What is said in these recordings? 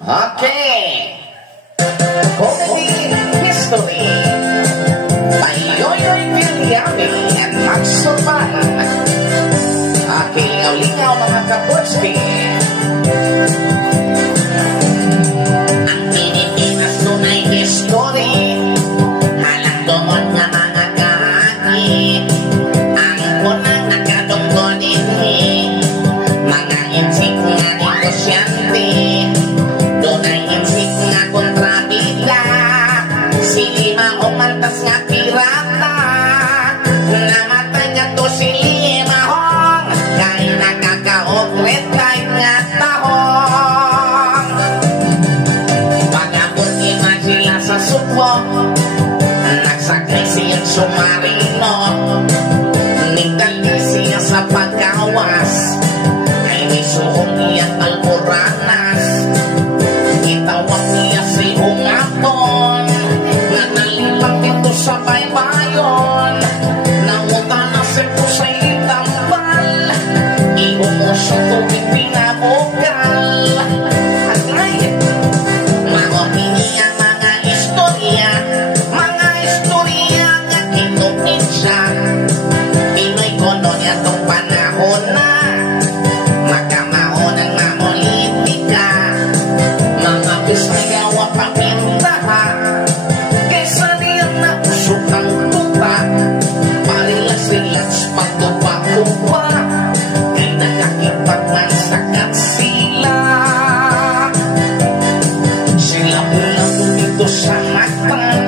Okay. Comedy History by Yoyoy Villame and Max Surban. Okay, lingaw-lingaw mga kapotski. Ang Pilipinas tunay history, halang doon nga mga kaagi. Ang unang nakadunggo din mga insik nga negosyante. Dunay insik nga kontrabida, silima o maltas nga pirata. Namatay nga to si Limahong, kay nakakaogret kay nga tahong. Pagabot nga sila sa Subo, nagsakay siyang sumarino. Nagdali siya sa pagkawas, kay may suong niyang Almoranas. Itawag niya si Ungapon, na nalipat dito sa baybayon. Nanguta na si Pusay Tambal, iumuso tubig pinabugal. At ngayon, maopini ang mga istorya nga kinupit siya. Pinoy kolonya tong panahon na makamahon ang mamolitika. Mga Bisayawa pamintaha, kaysa niyan na usok ang tupa. Parilas-rilas pagtupa-tupa, kay nakakipagmansakat sila. Sila ulang dito sa matan,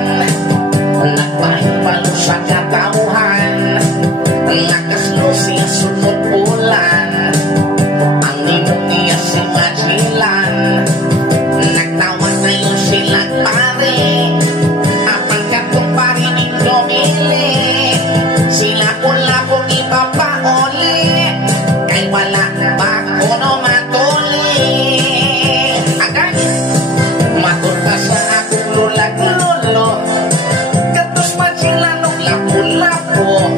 nagpahipalo sa katauhan. Nakaslo siya sunod bulan, ang ninong niya si Magellan. Nagtawag tayo silang pare, apang katumpari ni Domile. Sila pula kong ipapauli, kay wala ba kuno matuli. Agad, matulta sa akong lulag-lulo, katos pa sila nung lapu-lapo.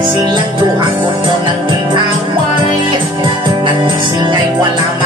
Silang duha kuno ng gihaway, nagising ay wala